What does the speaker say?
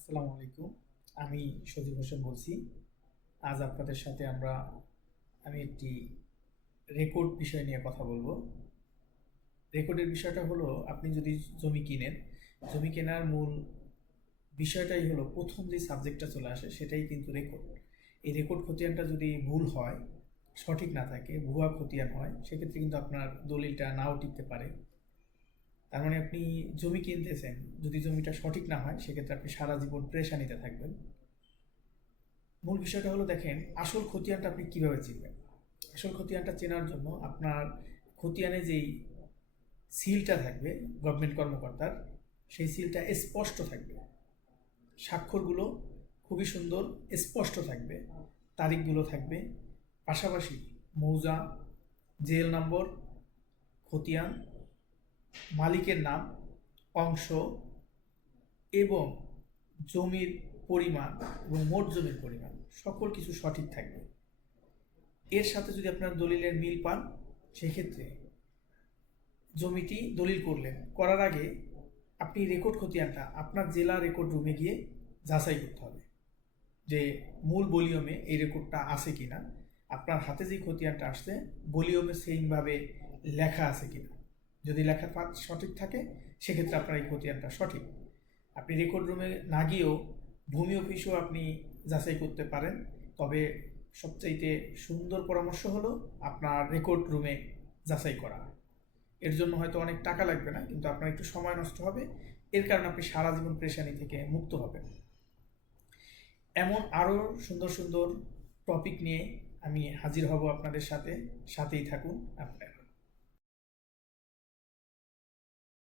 আসসালামু আলাইকুম। আমি সজীব হোসেন বলছি। আজ আপনাদের সাথে আমরা, আমি একটি রেকর্ড বিষয় নিয়ে কথা বলব। রেকর্ডের বিষয়টা হলো, আপনি যদি জমি কিনেন, জমি কেনার মূল বিষয়টাই হলো, প্রথম যে সাবজেক্টটা চলে আসে, সেটাই কিন্তু রেকর্ড এই রেকর্ড খতিয়ানটা যদি ভুল হয়, সঠিক না থাকে, ভুয়া খতিয়ান হয়, সেক্ষেত্রে কিন্তু আপনার দলিলটা নাও টিকতে পারে। তার মানে আপনি জমি কিনতেছেন, যদি জমিটা সঠিক না হয়, সেক্ষেত্রে আপনি সারা জীবন প্রেশানিতে থাকবেন। মূল বিষয়টা হলো দেখেন, আসল খতিয়ানটা আপনি কীভাবে চিনবেন? আসল খতিয়ানটা চেনার জন্য আপনার খতিয়ানে যেই সিলটা থাকবে গভর্নমেন্ট কর্মকর্তার, সেই সিলটা স্পষ্ট থাকবে। স্বাক্ষরগুলো খুবই সুন্দর, স্পষ্ট থাকবে, তারিখগুলো থাকবে। পাশাপাশি মৌজা, জেল নম্বর, খতিয়ান মালিকের নাম, অংশ এবং জমির পরিমাণ এবং মোট জমির পরিমাণ, সকল কিছু সঠিক থাকবে। এর সাথে যদি আপনার দলিলের মিল পান, সেক্ষেত্রে জমিটি দলিল করলেন। করার আগে আপনি রেকর্ড খতিয়ানটা আপনার জেলা রেকর্ড রুমে গিয়ে যাচাই করতে হবে যে মূল বলিয়মে এই রেকর্ডটা আছে কিনা। আপনার হাতে যে খতিয়ানটা আসছে বলিয়মে সেইভাবে লেখা আছে কিনা। যদি লেখার পাত সঠিক থাকে, সেক্ষেত্রে আপনার এই খতিয়ানটা সঠিক। আপনি রেকর্ড রুমে না গিয়েও ভূমি অফিসও আপনি যাচাই করতে পারেন। তবে সবচাইতে সুন্দর পরামর্শ হলো আপনার রেকর্ড রুমে যাচাই করা। এর জন্য হয়তো অনেক টাকা লাগবে না, কিন্তু আপনার একটু সময় নষ্ট হবে। এর কারণে আপনি সারা জীবন প্রেশানি থেকে মুক্ত হবেন। এমন আরও সুন্দর সুন্দর টপিক নিয়ে আমি হাজির হব আপনাদের সাথে। সাথেই থাকুন, আপনার